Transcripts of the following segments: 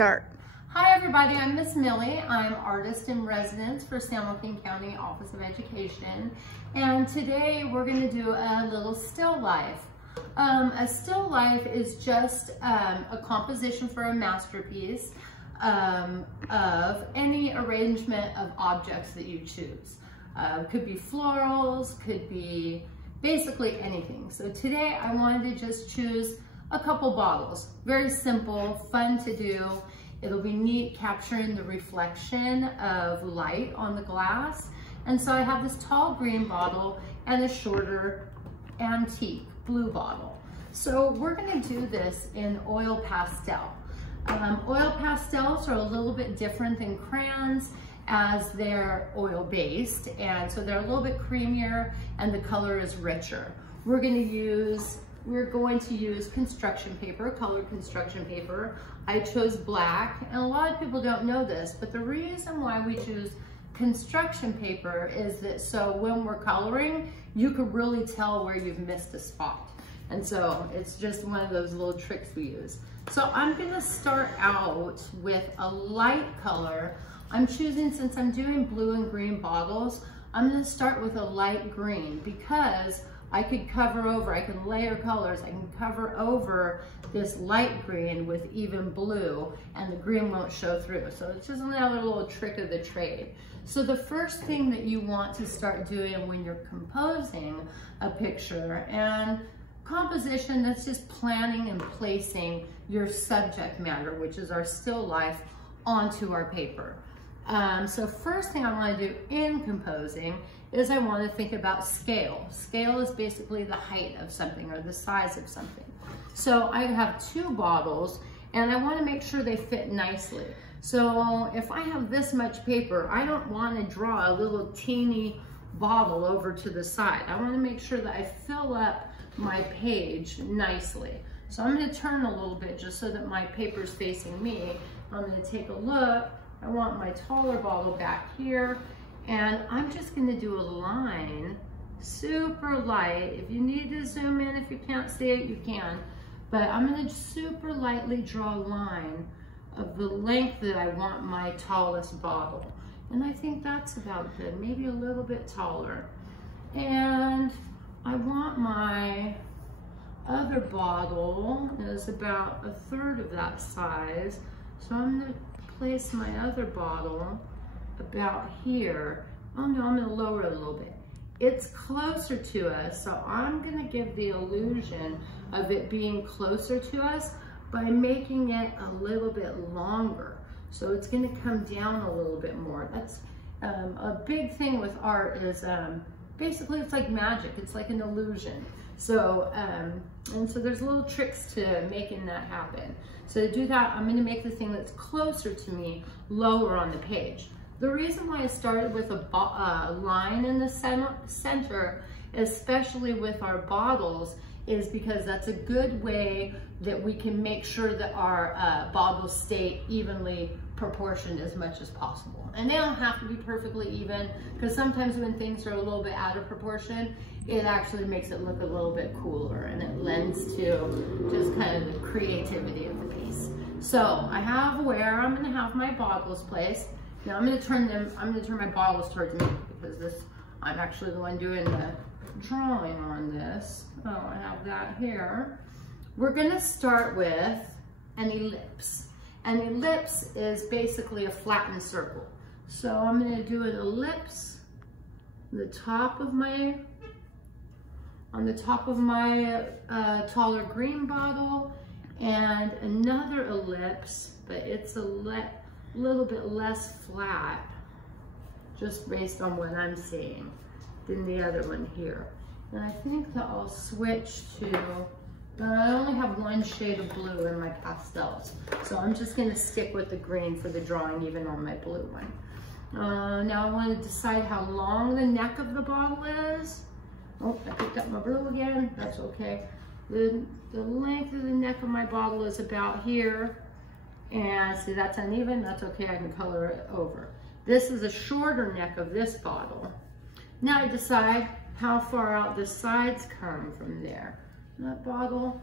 Start. Hi everybody, I'm Miss Millie. I'm artist in residence for San Joaquin County Office of Education, and today we're going to do a little still life. A still life is just a composition for a masterpiece of any arrangement of objects that you choose. Could be florals, could be basically anything. So today I wanted to just choose a couple bottles. Very simple, fun to do. It'll be neat capturing the reflection of light on the glass. And so I have this tall green bottle and a shorter antique blue bottle. So we're gonna do this in oil pastel. Oil pastels are a little bit different than crayons as they're oil based, and so they're a little bit creamier and the color is richer. We're going to use construction paper, colored construction paper. I chose black, and a lot of people don't know this, but the reason why we choose construction paper is that so when we're coloring, you can really tell where you've missed a spot. And so it's just one of those little tricks we use. So I'm gonna start out with a light color. I'm choosing, since I'm doing blue and green bottles, I'm gonna start with a light green because I could cover over, I can layer colors, I can cover over this light green with even blue and the green won't show through. So it's just another little trick of the trade. So the first thing that you want to start doing when you're composing a picture and composition, that's just planning and placing your subject matter, which is our still life, onto our paper. So first thing I want to do in composing is I want to think about scale. Scale is basically the height of something or the size of something. So I have two bottles and I want to make sure they fit nicely. So if I have this much paper, I don't want to draw a little teeny bottle over to the side. I want to make sure that I fill up my page nicely. So I'm going to turn a little bit just so that my paper's facing me. I'm going to take a look. I want my taller bottle back here, and I'm just gonna do a line, super light. If you need to zoom in, if you can't see it, you can. But I'm gonna super lightly draw a line of the length that I want my tallest bottle. And I think that's about good, maybe a little bit taller. And I want my other bottle is about a third of that size. So I'm gonna place my other bottle about here. Oh no, I'm gonna lower it a little bit. It's closer to us, so I'm gonna give the illusion of it being closer to us by making it a little bit longer. So it's gonna come down a little bit more. That's a big thing with art is basically it's like magic, it's like an illusion. So, and so there's little tricks to making that happen. So to do that, I'm gonna make the thing that's closer to me lower on the page. The reason why I started with a line in the center, especially with our bottles, is because that's a good way that we can make sure that our bottles stay evenly proportioned as much as possible. And they don't have to be perfectly even, because sometimes when things are a little bit out of proportion, it actually makes it look a little bit cooler and it lends to just kind of the creativity of the piece. So I have where I'm gonna have my bottles placed. Now I'm gonna turn my bottles towards me because I'm actually the one doing the drawing on this. Oh, I have that here. We're gonna start with an ellipse. An ellipse is basically a flattened circle. So I'm gonna do an ellipse on the top of my taller green bottle, and another ellipse, but it's a little bit less flat, just based on what I'm seeing, than the other one here. And I think that I'll switch to, I only have one shade of blue in my pastels, so I'm just gonna stick with the green for the drawing even on my blue one. Now I want to decide how long the neck of the bottle is. Oh, I picked up my blue again, that's okay. The length of the neck of my bottle is about here. And see, that's uneven, that's okay, I can color it over. This is a shorter neck of this bottle. Now I decide how far out the sides come from there. That bottle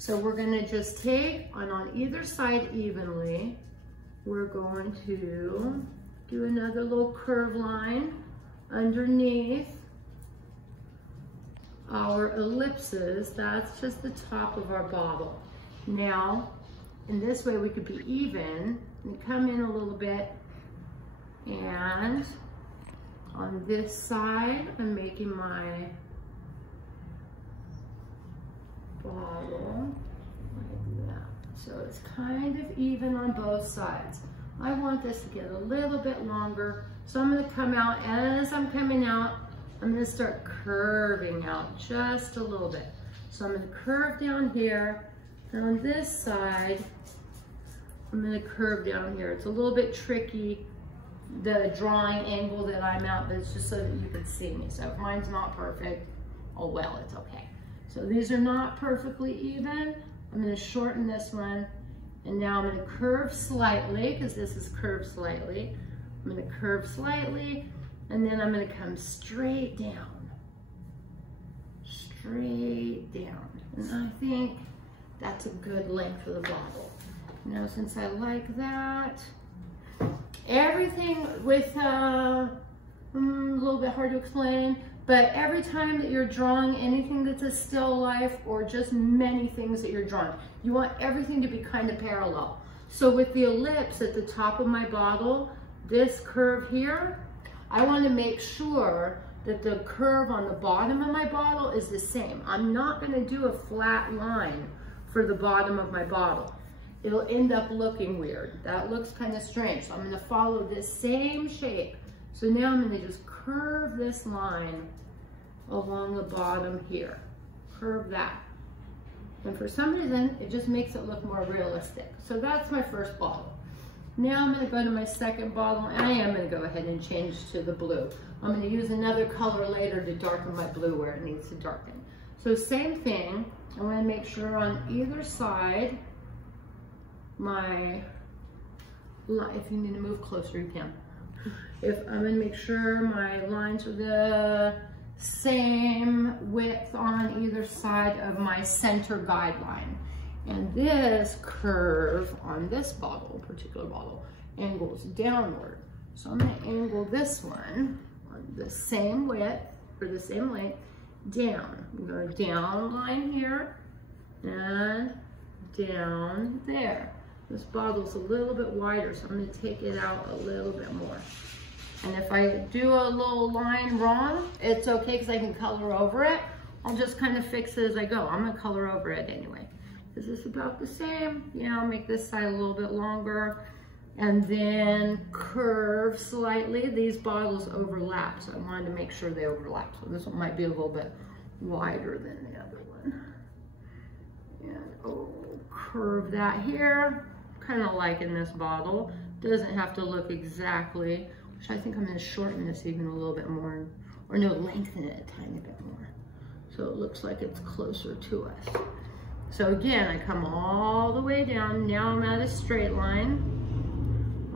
So we're gonna just take, and on either side evenly, we're going to do another little curve line underneath our ellipses. That's just the top of our bottle. Now, in this way we could be even and come in a little bit, and on this side I'm making my bottle like that. So it's kind of even on both sides. I want this to get a little bit longer, so I'm going to come out. As I'm coming out, I'm going to start curving out just a little bit. So I'm going to curve down here, and on this side, I'm going to curve down here. It's a little bit tricky, the drawing angle that I'm at, but it's just so that you can see me. So if mine's not perfect, oh well, it's okay. So these are not perfectly even. I'm going to shorten this one, and now I'm going to curve slightly, because this is curved slightly. I'm going to curve slightly, and then I'm going to come straight down. Straight down. And I think that's a good length for the bottle. Now, since I like that, everything with, a little bit hard to explain, but every time that you're drawing anything that's a still life, or just many things that you're drawing, you want everything to be kind of parallel. So with the ellipse at the top of my bottle, this curve here, I want to make sure that the curve on the bottom of my bottle is the same. I'm not going to do a flat line for the bottom of my bottle. It'll end up looking weird. That looks kind of strange. So I'm going to follow this same shape. So now I'm going to just curve this line along the bottom here. Curve that. And for some reason, it just makes it look more realistic. So that's my first bottle. Now I'm going to go to my second bottle, and I am going to go ahead and change to the blue. I'm going to use another color later to darken my blue where it needs to darken. So same thing. I want to make sure on either side, if you need to move closer, you can. I'm going to make sure my lines are the same width on either side of my center guideline. And this curve on this bottle, particular bottle, angles downward. So I'm going to angle this one on the same width, or the same length, down. I'm going to go down line here and down there. This bottle's a little bit wider, so I'm going to take it out a little bit more. And if I do a little line wrong, it's okay, because I can color over it. I'll just kind of fix it as I go. I'm going to color over it anyway. Is this about the same? Yeah, I'll make this side a little bit longer. And then curve slightly. These bottles overlap, so I wanted to make sure they overlap. So this one might be a little bit wider than the other one. And curve that here. Kind of like in this bottle. Doesn't have to look exactly, which I think I'm going to shorten this even a little bit more, or no, lengthen it a tiny bit more. So it looks like it's closer to us. So again, I come all the way down. Now I'm at a straight line.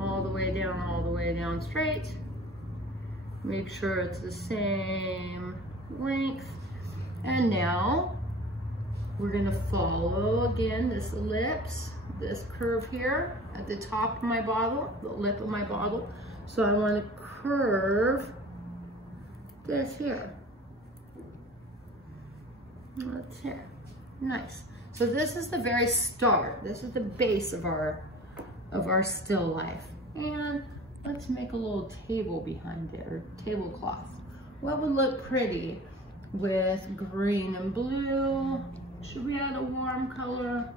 All the way down straight. Make sure it's the same length. And now we're going to follow again this ellipse, this curve here at the top of my bottle, the lip of my bottle. So I want to curve this here. That's here. Nice. So this is the very start. This is the base of our still life. And let's make a little table behind it, or tablecloth. What would look pretty with green and blue? Should we add a warm color?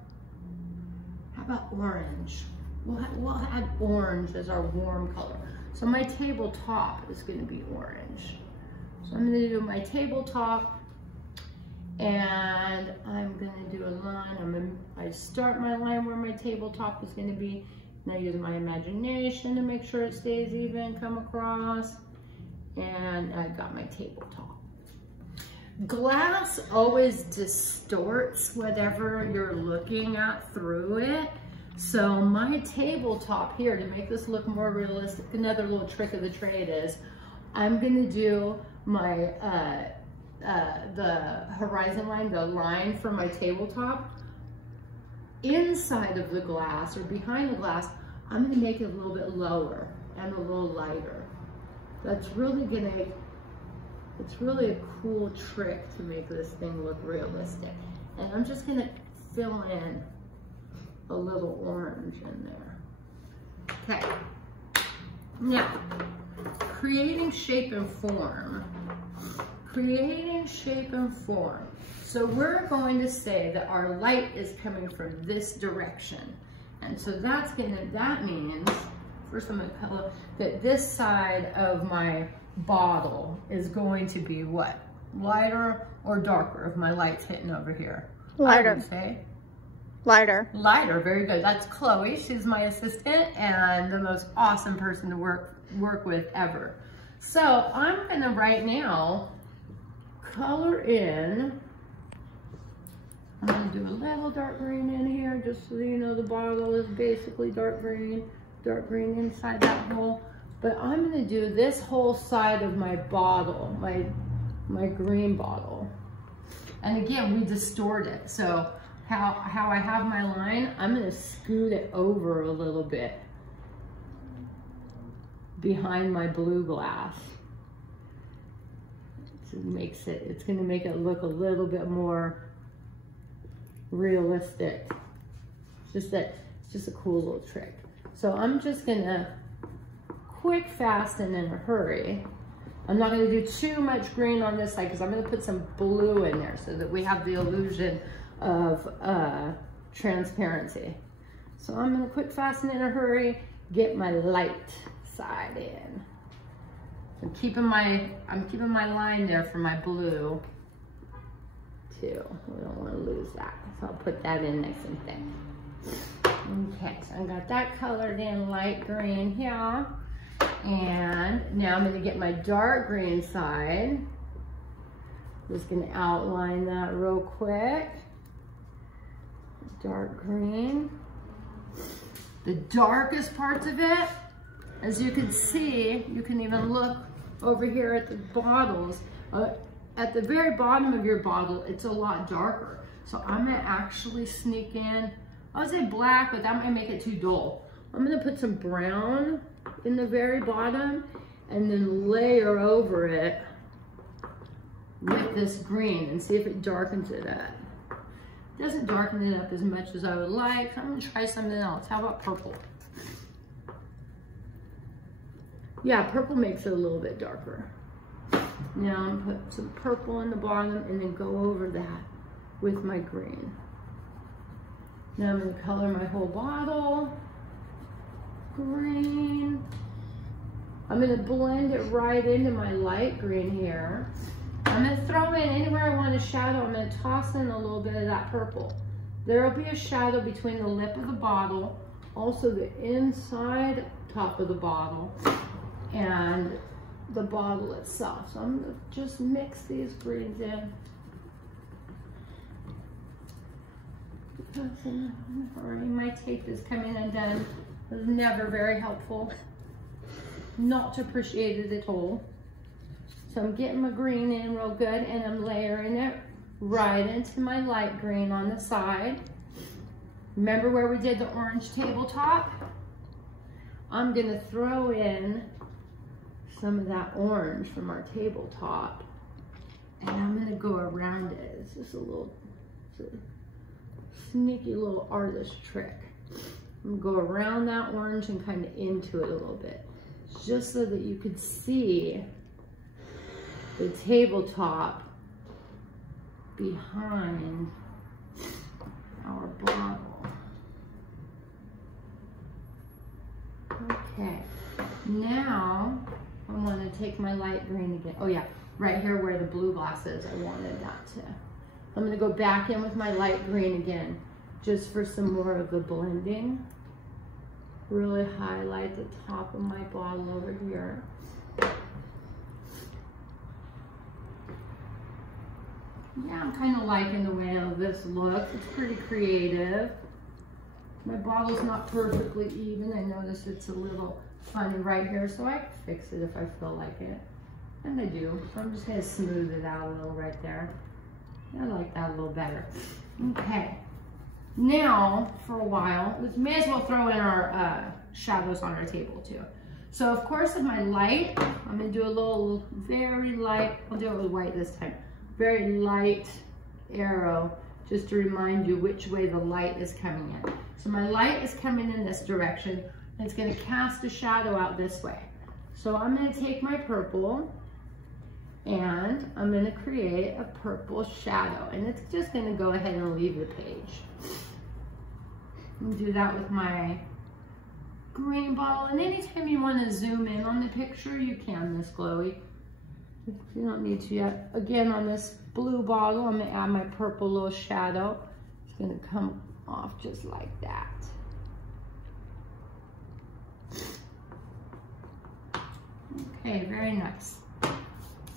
How about orange? We'll add orange as our warm color. So my tabletop is going to be orange. So I'm going to do my tabletop, and I'm going to do a line. I start my line where my tabletop is going to be, and I use my imagination to make sure it stays even, come across, and I got my tabletop. Glass always distorts whatever you're looking at through it. So my tabletop here, to make this look more realistic, another little trick of the trade is, I'm going to do my the horizon line, the line for my tabletop, inside of the glass or behind the glass, I'm gonna make it a little bit lower and a little lighter. That's really it's really a cool trick to make this thing look realistic. And I'm just gonna fill in a little orange in there. Okay, now, creating shape and form. Creating shape and form. So we're going to say that our light is coming from this direction. And so that means, first I'm gonna color, that this side of my bottle is going to be what? Lighter or darker if my light's hitting over here? Lighter. I would say. Lighter. Lighter, very good. That's Chloe, she's my assistant and the most awesome person to work with ever. So I'm gonna right now color in, I'm gonna do a little dark green in here just so you know the bottle is basically dark green inside that hole. But I'm gonna do this whole side of my bottle, my green bottle. And again, we distort it. So how I have my line, I'm gonna scoot it over a little bit behind my blue glass. It's gonna make it look a little bit more realistic. It's just a cool little trick. So I'm just gonna quick, fast, and in a hurry. I'm not gonna do too much green on this side because I'm gonna put some blue in there so that we have the illusion of transparency. So I'm gonna quick, fast, and in a hurry, get my light side in. I'm keeping my line there for my blue too. We don't want to lose that. So I'll put that in nice and thick. Okay, so I got that colored in light green here. And now I'm gonna get my dark green side. Just gonna outline that real quick. Dark green. The darkest parts of it, as you can see, you can even look over here at the bottles. At the very bottom of your bottle, it's a lot darker. So I'm gonna actually sneak in, I would say black, but that might make it too dull. I'm gonna put some brown in the very bottom and then layer over it with this green and see if it darkens it up. It doesn't darken it up as much as I would like. I'm gonna try something else. How about purple? Yeah, purple makes it a little bit darker. Now I'm gonna put some purple in the bottom and then go over that with my green. Now I'm gonna color my whole bottle green. I'm gonna blend it right into my light green here. I'm gonna throw in anywhere I want a shadow. I'm gonna toss in a little bit of that purple. There'll be a shadow between the lip of the bottle, also the inside top of the bottle, and the bottle itself. So I'm gonna just mix these greens in. Alright, my tape is coming undone. It was never very helpful. Not appreciated at all. So I'm getting my green in real good and I'm layering it right into my light green on the side. Remember where we did the orange tabletop? I'm gonna throw in some of that orange from our tabletop and I'm gonna go around it. It's just it's a sneaky little artist trick. I'm gonna go around that orange and kind of into it a little bit, just so that you could see the tabletop behind our bottle. Okay, now I want to take my light green again. Oh yeah, right here where the blue glass is, I wanted that to. I'm going to go back in with my light green again, just for some more of the blending. Really highlight the top of my bottle over here. Yeah, I'm kind of liking the way this looks. It's pretty creative. My bottle's not perfectly even. I notice it's a little funny right here, so I can fix it if I feel like it. And I do. So I'm just going to smooth it out a little right there. I like that a little better. Okay. Now, for a while, we may as well throw in our shadows on our table too. So of course with my light, I'm gonna do a little, very light, I'll do it with white this time, very light arrow, just to remind you which way the light is coming in. So my light is coming in this direction, and it's gonna cast a shadow out this way. So I'm gonna take my purple, and I'm gonna create a purple shadow, and it's just gonna go ahead and leave the page. And do that with my green bottle, and anytime you want to zoom in on the picture, you can, Miss Chloe. You don't need to yet. Again, on this blue bottle, I'm gonna add my purple little shadow. It's gonna come off just like that. Okay, very nice.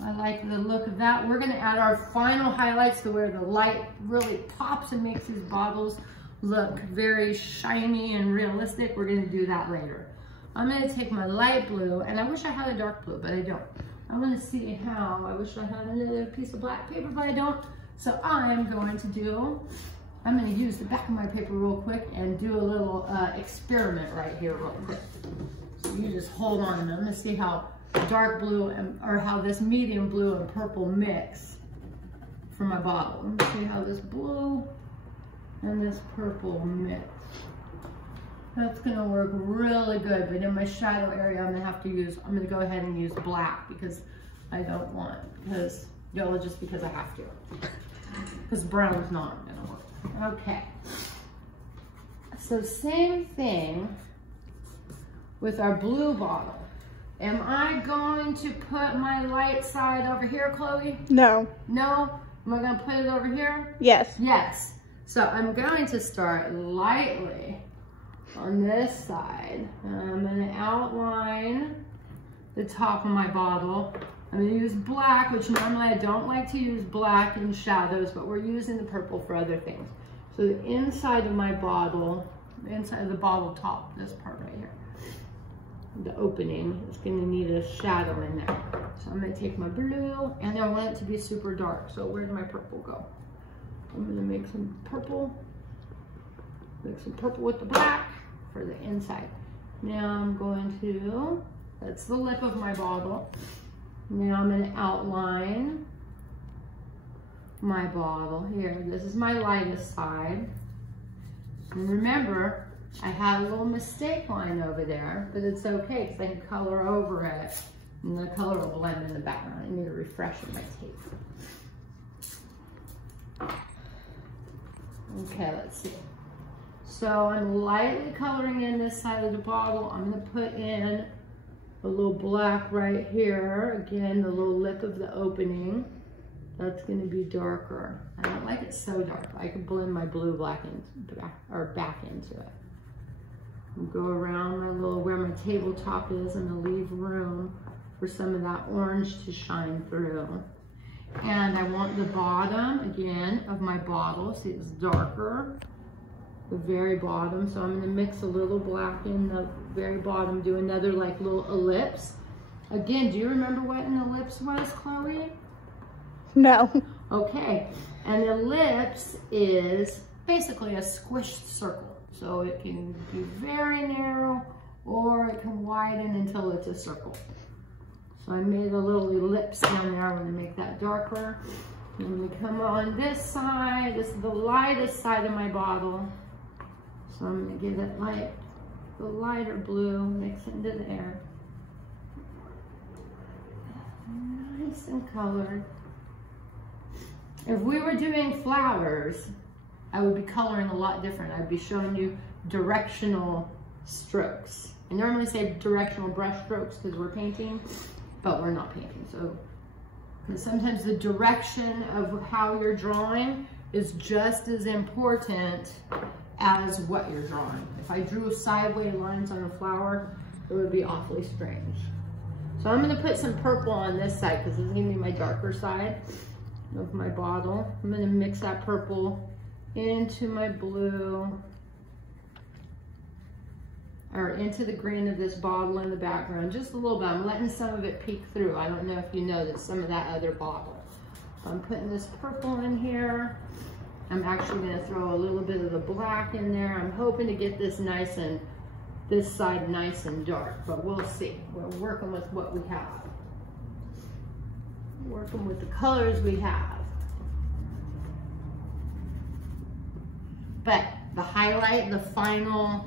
I like the look of that. We're gonna add our final highlights to where the light really pops and makes these bottles look very shiny and realistic. We're gonna do that later. I'm gonna take my light blue, and I wish I had a dark blue, but I don't. I wanna see how, I wish I had another piece of black paper, but I don't. So I'm gonna use the back of my paper real quick and do a little experiment right here real quick. So you just hold on, and I'm gonna see how dark blue, or how this medium blue and purple mix for my bottle. Let me see how this blue and this purple mix. That's gonna work really good, but in my shadow area, I'm gonna go ahead and use black because I don't want, because yellow just because I have to. Because brown's not gonna work. Okay. So same thing with our blue bottle. Am I going to put my light side over here, Chloe? No. No? Am I gonna put it over here? Yes. Yes. So I'm going to start lightly on this side. I'm going to outline the top of my bottle. I'm going to use black, which normally I don't like to use black in shadows, but we're using the purple for other things. So the inside of my bottle, the inside of the bottle top, this part right here, the opening, is going to need a shadow in there. So I'm going to take my blue, and I want it to be super dark. So where did my purple go? I'm gonna make some purple with the black for the inside. Now I'm going to, that's the lip of my bottle. Now I'm gonna outline my bottle here. This is my lightest side. And remember, I had a little mistake line over there, but it's okay because I can color over it, and the color will blend in the background. I need to refresh my tape. Okay, let's see. So I'm lightly coloring in this side of the bottle. I'm going to put in a little black right here. Again, the little lip of the opening. That's going to be darker. I don't like it so dark. I can blend my blue back into it. I'll go around my little, where my tabletop is, and I'll leave room for some of that orange to shine through. And I want the bottom, again, of my bottle, see it's darker, the very bottom. So I'm gonna mix a little black in the very bottom, do another like little ellipse. Again, do you remember what an ellipse was, Chloe? No. Okay, an ellipse is basically a squished circle. So it can be very narrow, or it can widen until it's a circle. So I made a little ellipse down there. I'm going to make that darker. I'm going to come on this side. This is the lightest side of my bottle. So I'm going to give it the lighter blue, mix into there. Nice and colored. If we were doing flowers, I would be coloring a lot different. I'd be showing you directional strokes. I normally say directional brush strokes because we're painting, but we're not painting. So, because sometimes the direction of how you're drawing is just as important as what you're drawing. If I drew sideways lines on a flower, it would be awfully strange. So I'm going to put some purple on this side because this is going to be my darker side of my bottle. I'm going to mix that purple into my blue, or into the green of this bottle in the background, just a little bit. I'm letting some of it peek through. I don't know if you noticed some of that other bottle. I'm putting this purple in here, I'm actually gonna throw a little bit of the black in there. I'm hoping to get this nice and, this side nice and dark, but we'll see. We're working with what we have. Working with the colors we have. But the highlight, the final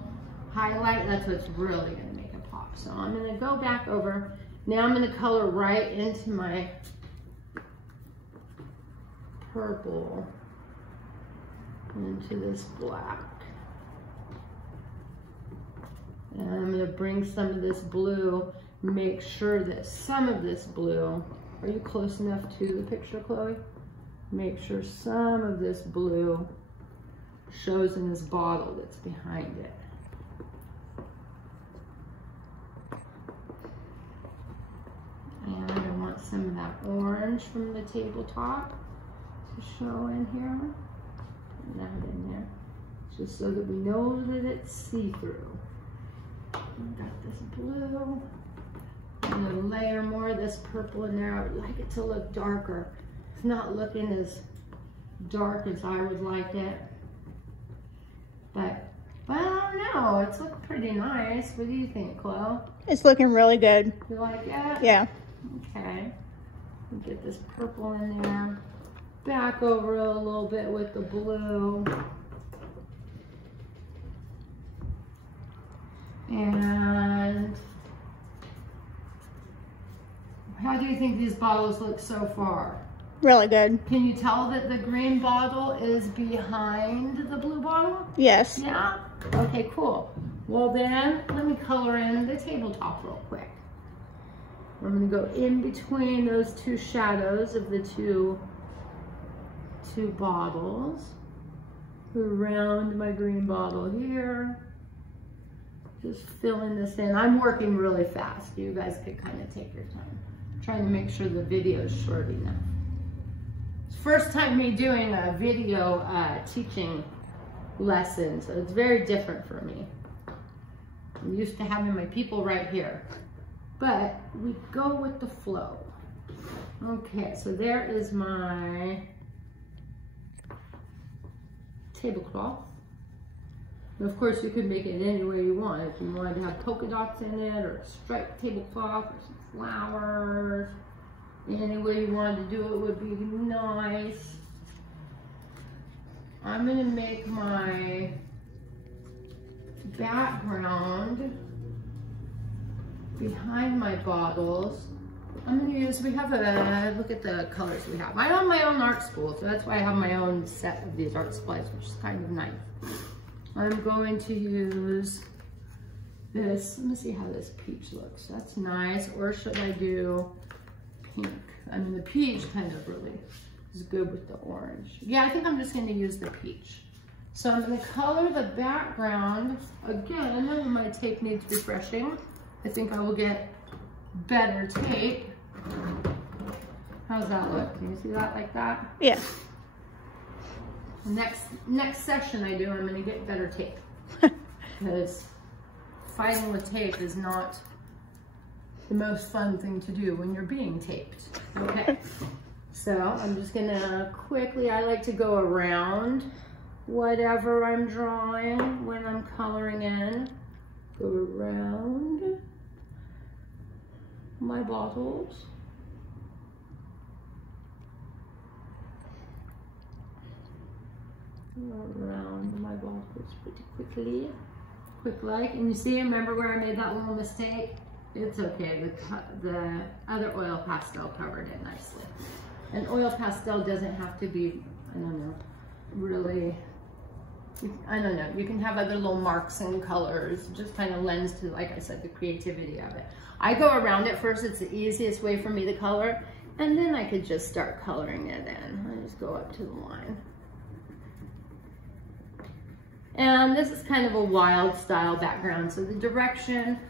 highlight, that's what's really gonna make it pop. So I'm gonna go back over. Now I'm gonna color right into my purple, into this black. And I'm gonna bring some of this blue, make sure that some of this blue, are you close enough to the picture, Chloe? Make sure some of this blue shows in this bottle that's behind it. And I want some of that orange from the tabletop to show in here. Put that in there, just so that we know that it's see-through. I've got this blue. I'm gonna layer more of this purple in there. I would like it to look darker. It's not looking as dark as I would like it. But I don't know, it's looking pretty nice. What do you think, Chloe? It's looking really good. You like it? Yeah. Okay. Get this purple in there. Back over a little bit with the blue. And how do you think these bottles look so far? Really good. Can you tell that the green bottle is behind the blue bottle? Yes. Yeah? Okay, cool. Well then, let me color in the tabletop real quick. I'm gonna go in between those two shadows of the two bottles. Around my green bottle here. Just filling this in. I'm working really fast. You guys could kind of take your time. I'm trying to make sure the video is short enough. It's first time me doing a video teaching lesson, so it's very different for me. I'm used to having my people right here. But we go with the flow. Okay, so there is my tablecloth. And of course, you could make it any way you want. If you wanted to have polka dots in it, or a striped tablecloth, or some flowers, any way you wanted to do it would be nice. I'm gonna make my background behind my bottles. I'm gonna use, we have a, look at the colors we have. I own my own art school, so that's why I have my own set of these art supplies, which is kind of nice. I'm going to use this, let me see how this peach looks. That's nice, or should I do pink? I mean, the peach kind of really is good with the orange. Yeah, I think I'm just gonna use the peach. So I'm gonna color the background. Again, my tape needs refreshing. I think I will get better tape. How's that look? Can you see that like that? Yeah. Next session I do, I'm gonna get better tape. Because fighting with tape is not the most fun thing to do when you're being taped. Okay. So I'm just gonna quickly, I like to go around whatever I'm drawing when I'm coloring in. Go around my bottles. Around my bottles pretty quickly. Quick like, and you see, remember where I made that little mistake? It's okay, the other oil pastel covered it nicely. And oil pastel doesn't have to be, I don't know, really, I don't know, you can have other little marks and colors, just kind of lends to, like I said, the creativity of it. I go around it first, it's the easiest way for me to color, and then I could just start coloring it in. I just go up to the line. And this is kind of a wild style background, so the direction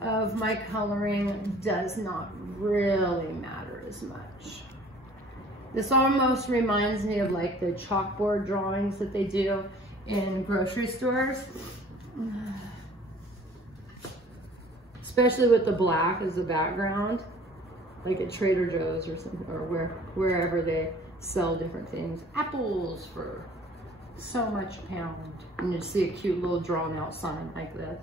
of my coloring does not really matter as much. This almost reminds me of like the chalkboard drawings that they do in grocery stores. Especially with the black as the background, like at Trader Joe's or something, or wherever they sell different things. Apples for so much pound. And you see a cute little drawn out sign like this.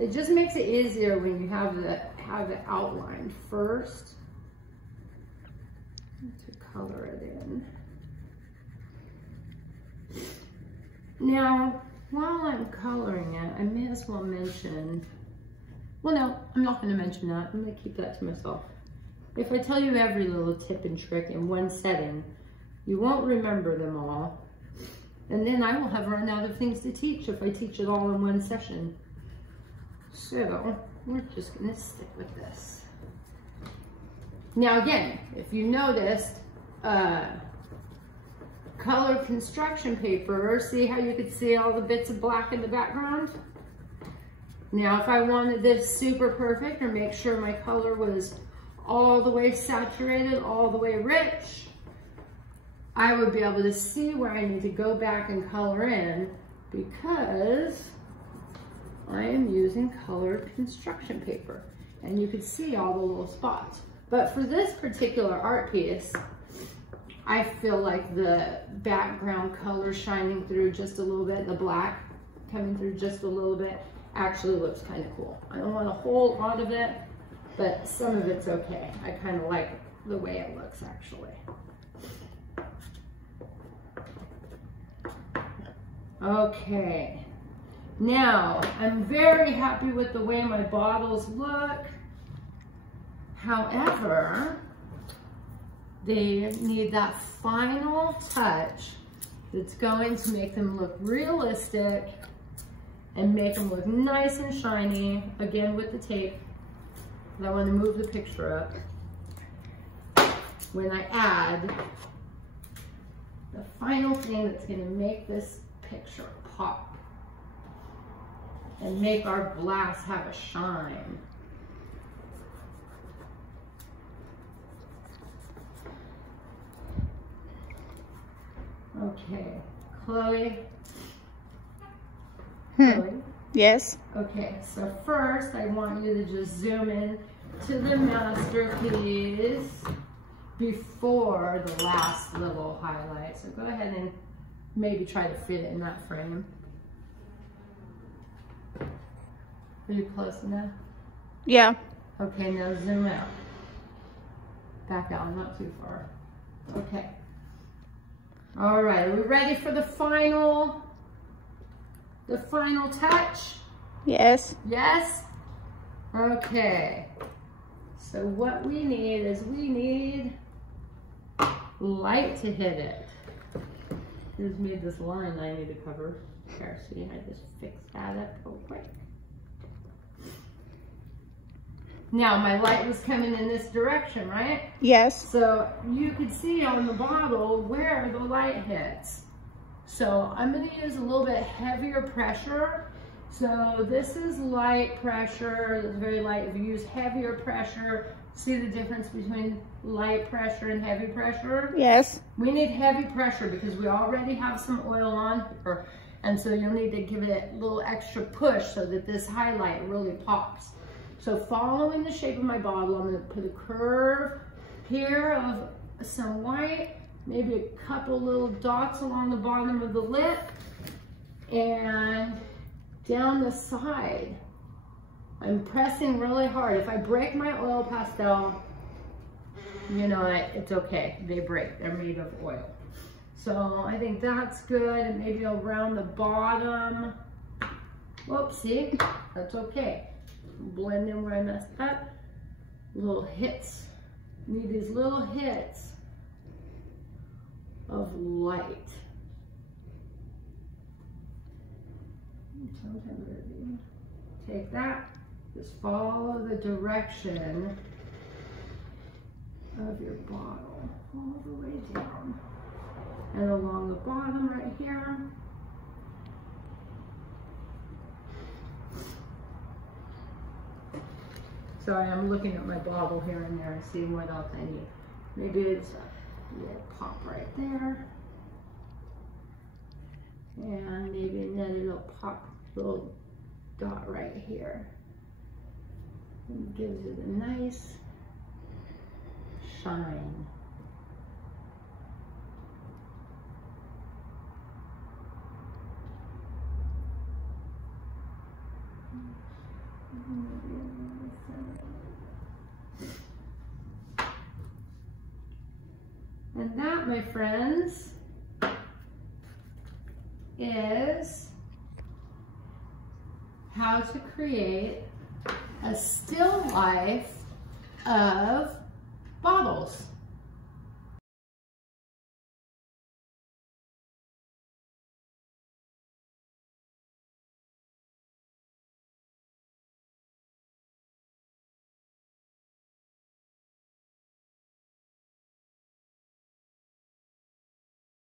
It just makes it easier when you have it outlined first to color it in. Now, while I'm coloring it, I may as well mention, well, no, I'm not going to mention that. I'm going to keep that to myself. If I tell you every little tip and trick in one setting, you won't remember them all. And then I will have run out of things to teach if I teach it all in one session. So we're just going to stick with this. Now again, if you noticed, colored construction paper, see how you could see all the bits of black in the background? Now if I wanted this super perfect or make sure my color was all the way saturated, all the way rich, I would be able to see where I need to go back and color in because I am using colored construction paper. And you can see all the little spots. But for this particular art piece, I feel like the background color shining through just a little bit, the black coming through just a little bit, actually looks kind of cool. I don't want a whole lot of it, but some of it's okay. I kind of like the way it looks actually. Okay, now I'm very happy with the way my bottles look. However, they need that final touch that's going to make them look realistic and make them look nice and shiny, again with the tape. And I want to move the picture up. When I add the final thing that's going to make this picture pop and make our glass have a shine. Okay, Chloe. Chloe? Yes. Okay, so first I want you to just zoom in to the masterpiece before the last little highlight. So go ahead and maybe try to fit it in that frame. Are you close enough? Yeah. Okay, now zoom out. Back out, not too far. Okay. All right, are we ready for the final touch? Yes. Yes? Okay. So what we need is we need light to hit it. Here's me this line I need to cover. Here, see, I just fixed that up real quick. Now my light was coming in this direction, right? Yes. So you could see on the bottle where the light hits. So I'm going to use a little bit heavier pressure. So this is light pressure, it's very light. If you use heavier pressure, see the difference between light pressure and heavy pressure? Yes. We need heavy pressure because we already have some oil on here. And so you'll need to give it a little extra push so that this highlight really pops. So following the shape of my bottle, I'm going to put a curve here of some white, maybe a couple little dots along the bottom of the lip, and down the side. I'm pressing really hard. If I break my oil pastel, you know, it's okay. They break. They're made of oil. So I think that's good. And maybe around the bottom. Whoops, see? That's okay. Blend in where I messed up. Little hits. Need these little hits of light. Take that, just follow the direction of your bottle all the way down and along the bottom right here. Sorry, I'm looking at my bottle here and there and seeing what else I need. Maybe it's a little pop right there. And maybe another little pop, little dot right here. And gives it a nice shine. And that, my friends, is how to create a still life of bottles.